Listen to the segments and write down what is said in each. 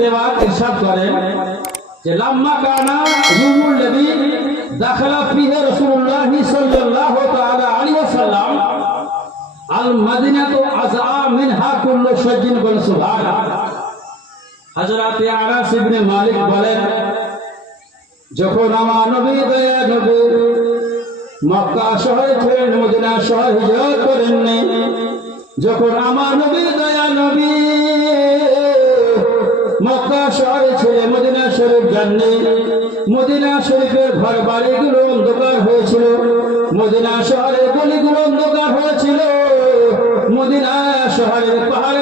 রেওয়াত ইরশাদ করেন যে লাম্মা কানা ইউমুল নবী দাখালা ফিহি রাসূলুল্লাহ সাল্লাল্লাহু তাআলা আলাইহি ওয়াসাল্লাম আল মাদিনাতু আযআ মালিক বলেন, যখন আমার নবী দয়া নবী মক্কা শহরে মদিনা শহর করেননি, যখন আমার নবী দয়া নবী মক্কা শহরে ছেড়ে মদিনা শরীফ যাননি মদিনা শরীফের ঘর বাড়িগুলো অন্ধকার হয়েছিল। মদিনা শহরের গলিগুলো অন্ধকার হয়েছিল। মদিনা শহরের পাহাড়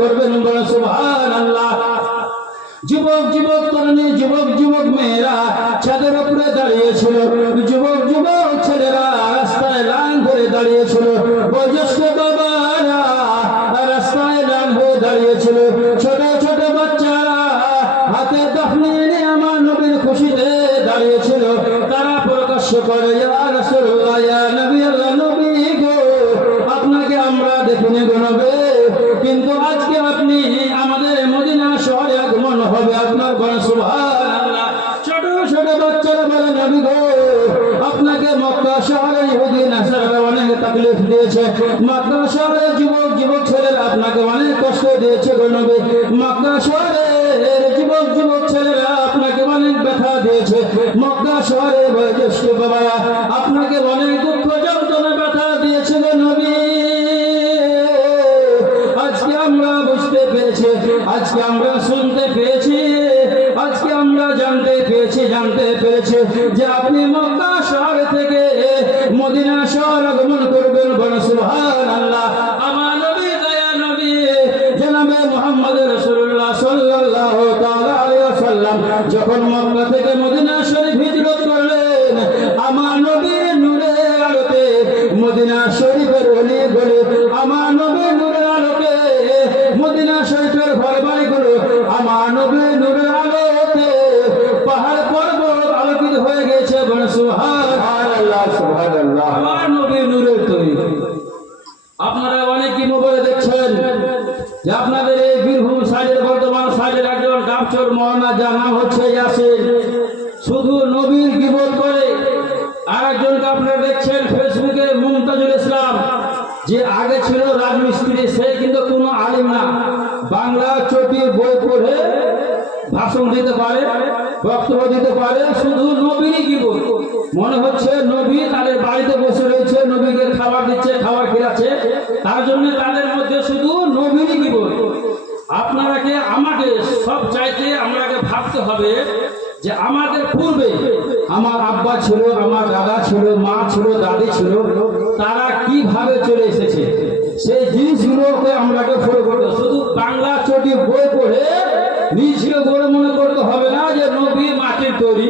করবেন বলে সুবহানাল্লাহ। যুবক যুবক তরুণী, যুবক যুবক মেয়েরা, ছাদের উপরে দাঁড়িয়েছিল। যুবক যুবক ছেলেরা রাস্তায় লাইন ধরে দাঁড়িয়েছিল। বয়োজ্যেষ্ঠ বাবারা রাস্তায় লাইন হয়ে দাঁড়িয়েছিল। ছোট ছোট বাচ্চারা হাতে দফনি এনে আমার নবীর খুশিতে দাঁড়িয়েছিল। তারা প্রকাশ্য করে রাসূলুল্লাহ আপনাকে মক্কা দুঃখ যন্ত্রণা দিয়েছে নবী। আজকে আমরা বুঝতে পেরেছি আজকে আমরা জানতে পেরেছে যে আপনি মক্কা শহর থেকে মদিনা শহর আগমন করবেন। বড় সুবহানাল্লাহ। আমার নবী দয়া নবী, জনাবে মোহাম্মদ রসুল্লাহ সাল্লাহ তাআলা আলাইহি যখন মক্কা থেকে মদিনা দিতে পারে, বক্তব্য দিতে পারে, শুধু নবীরই গিবত মনে হচ্ছে নবী তাদের বাড়িতে বসে রয়েছে, নবীকে খাবার দিচ্ছে, খাবার খেলাচ্ছে, তার জন্য তাদের মধ্যে শুধু নবীরই গিবত আপনারাকে আমাকে সব চাইতে আমাকে ভাবতে হবে যে আমাদের পূর্বে আমার আব্বা ছিল, আমার দাদা ছিল, মা ছিল, দাদি ছিল, তারা কীভাবে চলে এসেছে? সেই জিনিসগুলোকে আমরাকে ফলো করতে শুধু বাংলা চটি বই পড়ে নিজের বলে মনে করতে হবে না যে নবী মাটির তৈরি,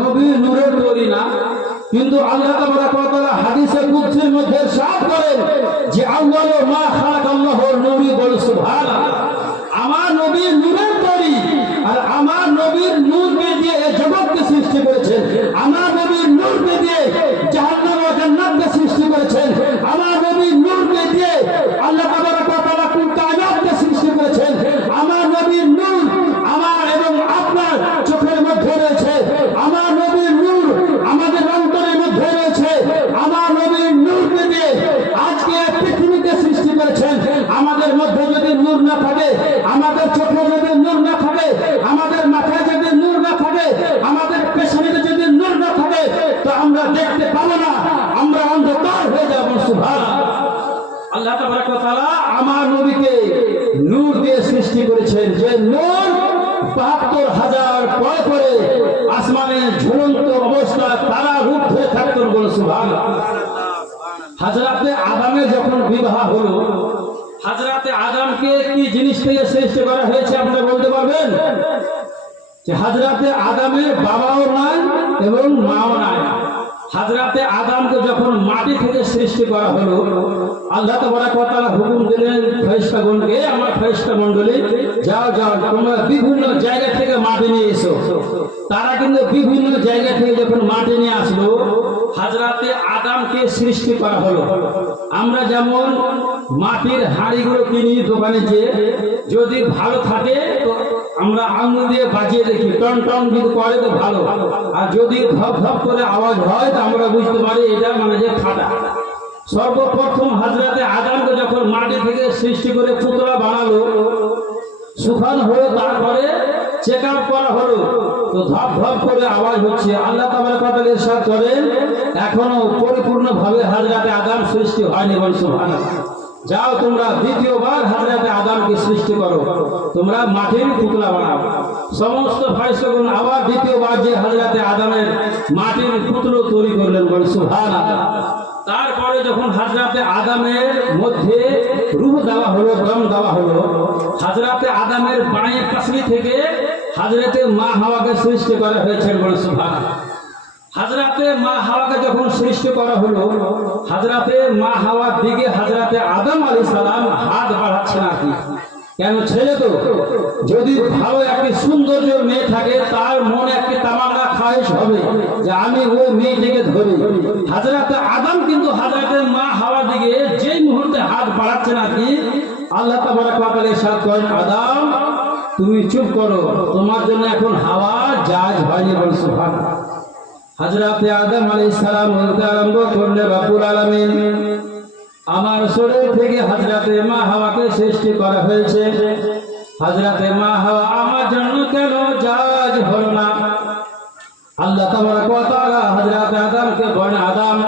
নবী নূরের তৈরি না। কিন্তু আল্লাহ তাআলা হাদিসে কুদসির মধ্যে সাফ করেন যে আল্লাহ মা খালাকাল্লাহু আমরা দেখতে পাবো না আমরা অন্ধকার হয়ে যাব আল্লাহ তাআলা আমার নবীকে নূর দিয়ে সৃষ্টি করেছেন যে নূর বাহাত্তর হাজার পরে পরে আসমানে ঝুলন্ত অবস্থা তারা রূপ ধরে থাকতেন বলে সুভাগ হাজরাতে আদামের যখন বিবাহ হলো হাজরাতে আদামকে কি জিনিস থেকে সৃষ্টি করা হয়েছে আপনারা বলতে পারবেন? যে হাজরাতে আদামের বাবাও নাই এবং মাও নাই। হাজরাতে আদামকে যখন মাটি থেকে সৃষ্টি করা হলো, আল্লাহ তাআলা হুকুম দিলেন ফেরেশতাগণকে আমার ফেরেশতা মণ্ডলী, যাও যাও, তোমরা বিভিন্ন জায়গা থেকে মাটি নিয়ে এসো। তারা কিন্তু বিভিন্ন জায়গা থেকে যখন মাটি নিয়ে আসলো হাজরাতে আদামকে সৃষ্টি করা হলো। আমরা যেমন মাটির হাঁড়িগুলো কিনি দোকানে যে যদি ভালো থাকে, তো আমরা আঙুল দিয়ে বাজিয়ে দেখি, টন টন যদি করে তো ভালো। আর যদি ধপ ধপ করে আওয়াজ হয়, তো আমরা বুঝতে পারি এটা মানে যে ফাটা সর্বপ্রথম হাজরাতে আদামকে যখন মাটি থেকে সৃষ্টি করে পুতলা বানালো শুকানো হলো, তারপরে চেক আপ করা হলো। তো ধপ ধপ করে আওয়াজ হচ্ছে। আল্লাহ তাবার কথা ইরশাদ করেন, এখনও পরিপূর্ণ ভাবে হাজরাতে আদাম সৃষ্টি হয়নি বল সুবহানাল্লাহ। যাও তোমরা দ্বিতীয়বার হাজরাতে আদামকে সৃষ্টি করো। তোমরা মাটির পুতলা বানাও। সমস্ত ফাইসগুন আবার দ্বিতীয়বার যে হাজরাতে আদামের মাটির পুতুল তৈরি করলেন বলে, সুবহানাল্লাহ। তারপরে যখন হাজরাতে আদামের মধ্যে রূহ দেওয়া হলো রং দেওয়া হলো, হাজরাতে আদামের বাঁয়ের পাশলি থেকে হাজরাতে মা হাওয়াকে সৃষ্টি করা হয়েছে বলে, সুবহানাল্লাহ। হাজরাতে মা হাওয়াকে যখন সৃষ্টি করা হলো, হাজরাতে মা হাওয়ার দিকে হাজরাতে আদম আলী সালাম হাত বাড়াচ্ছে নাকি? কেন ছেলে তো? যদি ভালো একটি সৌন্দর্য মেয়ে থাকে, তার মনে একটি তামান্না খায়েশ হবে। যে আমি ওই মেয়েটিকে ধরি। হাজরাতে আদাম কিন্তু হাজরাতে মা হাওয়ার দিকে যেই মুহূর্তে হাত বাড়াচ্ছে নাকি আল্লাহ তাবারাক ওয়া তাআলা করেন, আদম, তুমি চুপ করো। তোমার জন্য এখন হাওয়া জাজ হয়নি বল সুবহানাল্লাহ হাজরাতে আদম আলী সালাম বলতে আরম্ভ করলে বাপুর আলমিন। আমার শরীর থেকে হজরতে মা হাওয়াকে সৃষ্টি করা হয়েছে। হজরতে মা হাওয়া আমার জন্য কেন জাজ হল না? আল্লাহ ওয়া তাআলা হযরত আদমকে বলেন, আদম,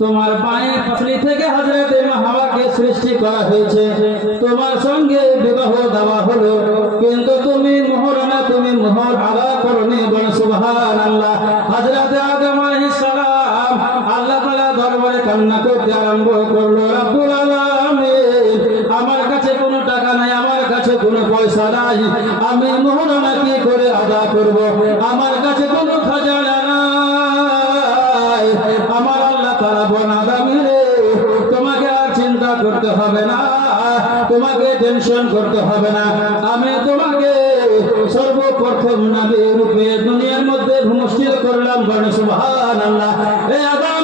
তোমার পায়ের পাতলি থেকে হযরত মা হাওয়াকে সৃষ্টি করা হয়েছে। তোমার সঙ্গে বিবাহ দেওয়া হলো, কিন্তু তুমি মোহর না, তুমি মোহর আদা করনি বলে সুবহানাল্লাহ। হযরত আদম কান্না করতে আরম্ভ করল আমার কাছে কোনো টাকা নাই, আমার কাছে কোনো পয়সা নাই। আমি মোহরানা কি করে আদা করব? আমার কাছে কোনো খাজানা তোমাকে টেনশন করতে হবে না দুনিয়ার মধ্যে করলাম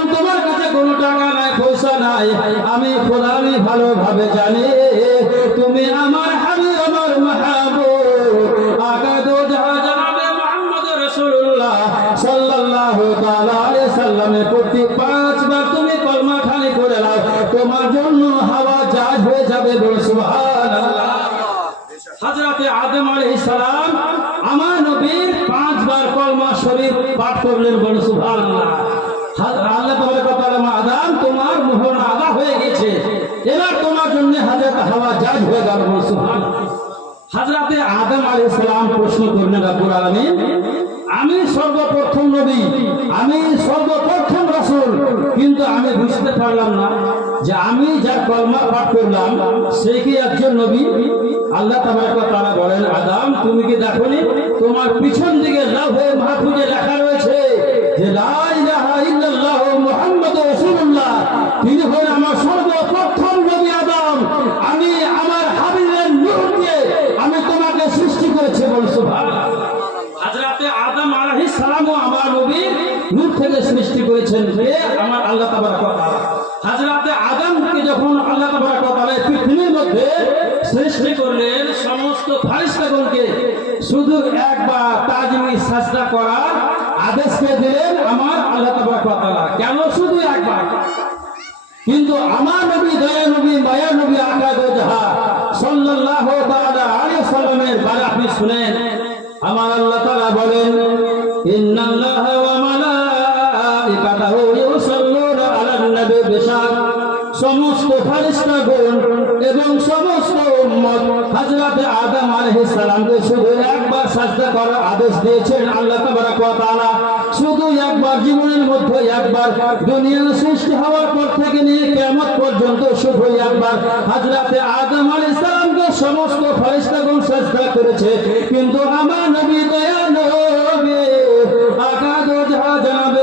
তোমার কোনো টাকা নাই, পয়সা নাই। আমি খোদা আমি ভালোভাবে জানি, তুমি আমার আমার তোমার জন্য হাওয়া হয়ে যাবে আদম আমার নবীর পাঁচবার কলমা শরীফ পাঠ করলেন বলে হাজ- আল্লাহ তাবারক ওয়া তাআলা মা আদম তোমার মোহর আদা হয়ে গেছে এবার তোমার জন্য হযরত হাওয়া জাজ হয়ে গেল হযরতে আদম আলাইহিস সালাম প্রশ্ন করলেন, রব্বুল আলামিন, আমি সর্বপ্রথম নবী, আমি সর্বপ্রথম রাসূল, কিন্তু আমি বুঝতে পারলাম না যে আমি যা কলমা পাঠ করলাম, সে কি একজন নবী? আল্লাহ তাআলা বলেন, আদম, তুমি কি দেখোনি? তোমার পিছন দিকে লাউহে মাহফুজে সৃষ্টি করেছেন আমার আল্লাহ তাবারক ওয়া হাজরাতে আদমকে যখন আল্লাহ তাবারক ওয়া পৃথিবীর মধ্যে সৃষ্টি করলেন, সমস্ত ফারিস্তাগণকে শুধু একবার তাজমি সাজদা করার আদেশকে দিলেন আমার আল্লাহ তাবারক ওয়া কেন শুধু একবার? কিন্তু আমার নবী, দয়া নবী, মায়া নবী সমস্ত করেছে। কিন্তু আমার নবী দয়া নবী আকাদ জাহা জনাবে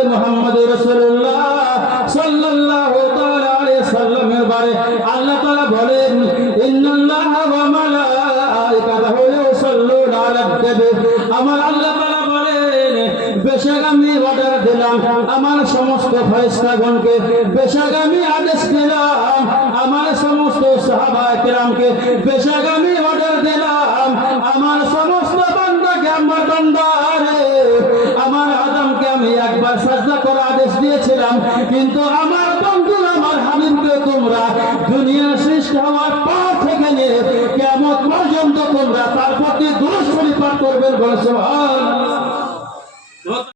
দিলাম। আমার সমস্ত ফেরেশতাগণকে বেশক আমি আদেশ দিলাম। আমার সমস্ত সাহাবা কিরামকে